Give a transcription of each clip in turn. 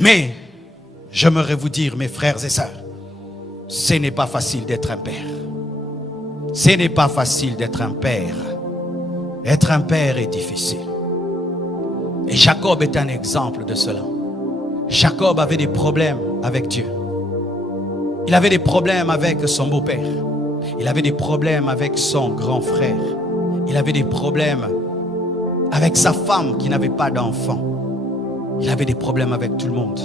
Mais j'aimerais vous dire, mes frères et sœurs, ce n'est pas facile d'être un père. Ce n'est pas facile d'être un père. Être un père est difficile. Et Jacob est un exemple de cela. Jacob avait des problèmes avec Dieu. Il avait des problèmes avec son beau-père. Il avait des problèmes avec son grand frère. Il avait des problèmes avec sa femme qui n'avait pas d'enfant. Il avait des problèmes avec tout le monde.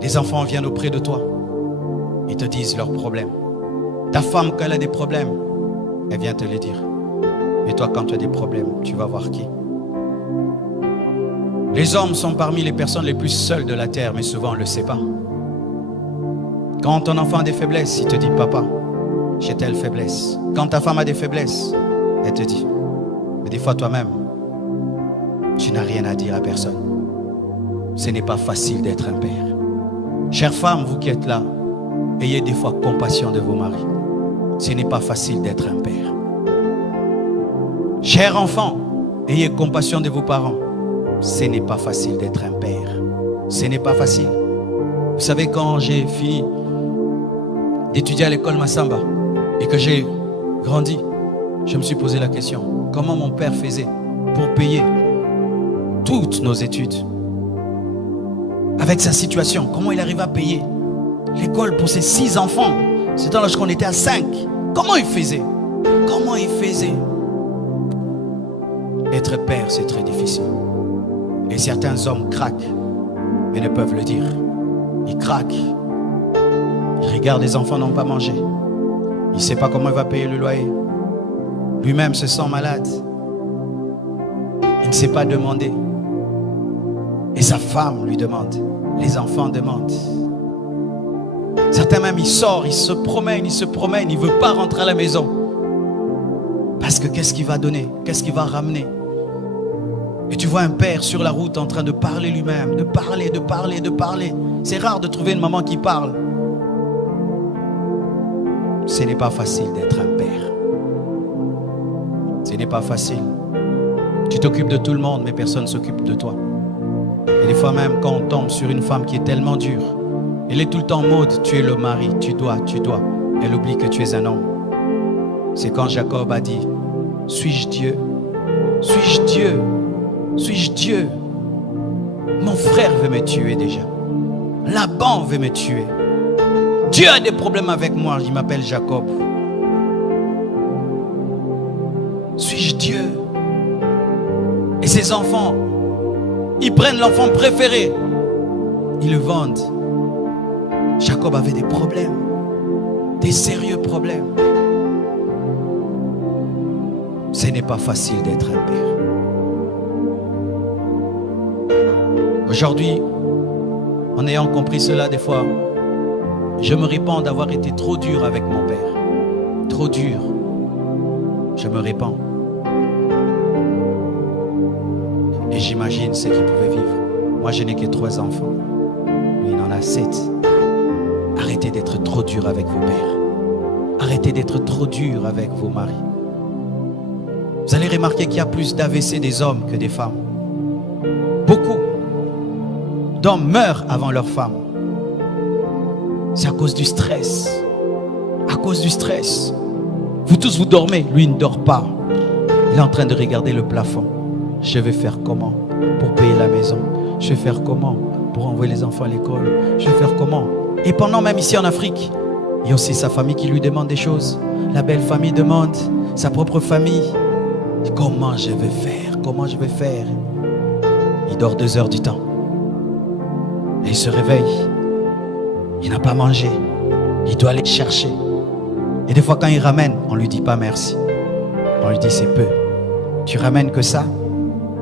Les enfants viennent auprès de toi. Ils te disent leurs problèmes. Ta femme, quand elle a des problèmes, elle vient te les dire. Mais toi, quand tu as des problèmes, tu vas voir qui? Les hommes sont parmi les personnes les plus seules de la terre, mais souvent on ne le sait pas. Quand ton enfant a des faiblesses, il te dit, papa, j'ai telle faiblesse. Quand ta femme a des faiblesses, elle te dit. Mais des fois toi-même, tu n'as rien à dire à personne. Ce n'est pas facile d'être un père. Chères femmes, vous qui êtes là, ayez des fois compassion de vos maris. Ce n'est pas facile d'être un père. Chers enfants, ayez compassion de vos parents. Ce n'est pas facile d'être un père. Ce n'est pas facile. Vous savez, quand j'ai fini d'étudier à l'école Massamba et que j'ai grandi, je me suis posé la question, comment mon père faisait pour payer toutes nos études? Avec sa situation, comment il arrivait à payer l'école pour ses 6 enfants? C'était lorsqu'on était à 5. Comment il faisait? Comment il faisait? Être père, c'est très difficile. Et certains hommes craquent, mais ne peuvent le dire. Ils craquent. Ils regardent les enfants n'ont pas mangé. Il ne sait pas comment il va payer le loyer. Lui-même se sent malade. Il ne sait pas demander. Et sa femme lui demande. Les enfants demandent. Certains même, il sort, il se promène, il ne veut pas rentrer à la maison. Parce que qu'est-ce qu'il va donner? Qu'est-ce qu'il va ramener? Et tu vois un père sur la route en train de parler lui-même, de parler. C'est rare de trouver une maman qui parle. Ce n'est pas facile d'être un père. Ce n'est pas facile. Tu t'occupes de tout le monde, mais personne ne s'occupe de toi. Et des fois même, quand on tombe sur une femme qui est tellement dure, elle est tout le temps en mode, tu es le mari, tu dois. Elle oublie que tu es un homme. C'est quand Jacob a dit, suis-je Dieu? Suis-je Dieu? Suis-je Dieu? Mon frère veut me tuer déjà. Laban veut me tuer. Dieu a des problèmes avec moi, il m'appelle Jacob. Suis-je Dieu? Et ses enfants, ils prennent l'enfant préféré, ils le vendent. Jacob avait des problèmes, des sérieux problèmes. Ce n'est pas facile d'être un père. Aujourd'hui, en ayant compris cela, des fois, je me répands d'avoir été trop dur avec mon père. Trop dur. Je me répands. Et j'imagine ce qu'il pouvait vivre. Moi, je n'ai que 3 enfants. Lui, il en a 7. Arrêtez d'être trop dur avec vos pères. Arrêtez d'être trop dur avec vos maris. Vous allez remarquer qu'il y a plus d'AVC des hommes que des femmes. Beaucoup d'hommes meurent avant leurs femmes. C'est à cause du stress. À cause du stress. Vous tous, vous dormez. Lui, il ne dort pas. Il est en train de regarder le plafond. Je vais faire comment pour payer la maison? Je vais faire comment pour envoyer les enfants à l'école? Je vais faire comment? Et pendant même ici en Afrique, il y a aussi sa famille qui lui demande des choses. La belle famille demande, sa propre famille. Comment je vais faire? Comment je vais faire? Il dort 2 heures du temps. Et il se réveille. Il n'a pas mangé. Il doit aller chercher. Et des fois quand il ramène, on ne lui dit pas merci. On lui dit c'est peu. Tu ramènes que ça?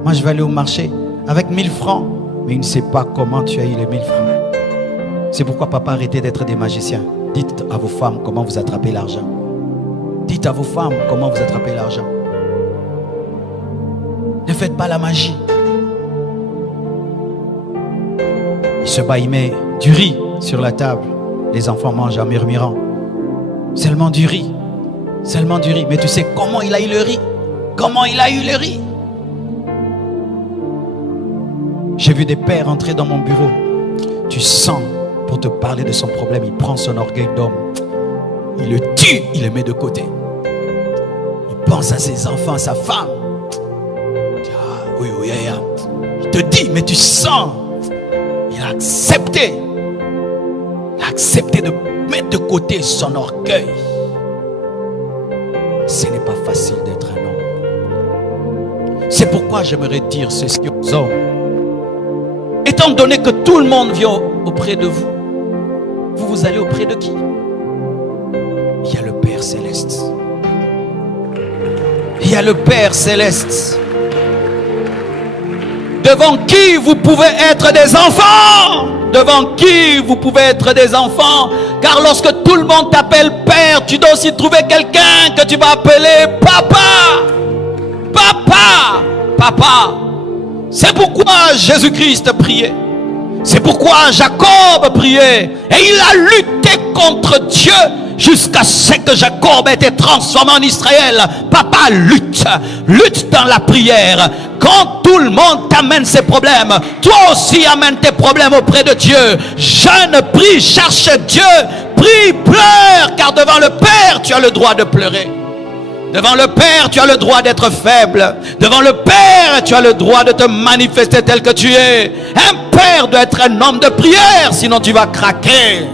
Moi je vais aller au marché avec 1000 francs. Mais il ne sait pas comment tu as eu les 1000 francs. C'est pourquoi papa, arrêtez d'être des magiciens. Dites à vos femmes comment vous attrapez l'argent. Dites à vos femmes comment vous attrapez l'argent. Ne faites pas la magie. Il se bat, il met du riz sur la table. Les enfants mangent en murmurant. Seulement du riz. Seulement du riz. Mais tu sais comment il a eu le riz? Comment il a eu le riz? J'ai vu des pères entrer dans mon bureau. Tu sens, pour te parler de son problème, il prend son orgueil d'homme. Il le tue, il le met de côté. Il pense à ses enfants, à sa femme. Oui, il te dit, mais tu sens. Il a accepté. Il a accepté de mettre de côté son orgueil. Ce n'est pas facile d'être un homme. C'est pourquoi j'aimerais dire ceci aux hommes. Étant donné que tout le monde vient auprès de vous, vous allez auprès de qui? Il y a le Père Céleste. Il y a le Père Céleste. Devant qui vous pouvez être des enfants. Devant qui vous pouvez être des enfants. Car lorsque tout le monde t'appelle Père, tu dois aussi trouver quelqu'un que tu vas appeler Papa. Papa. Papa. C'est pourquoi Jésus-Christ priait. C'est pourquoi Jacob priait. Et il a lutté contre Dieu jusqu'à ce que Jacob ait été transformé en Israël. Papa, lutte. Lutte dans la prière. Quand tout le monde t'amène ses problèmes, toi aussi amène tes problèmes auprès de Dieu. Jeûne, prie, cherche Dieu. Prie, pleure. Car devant le Père, tu as le droit de pleurer. Devant le Père, tu as le droit d'être faible. Devant le Père, tu as le droit de te manifester tel que tu es. Un père doit être un homme de prière, sinon tu vas craquer.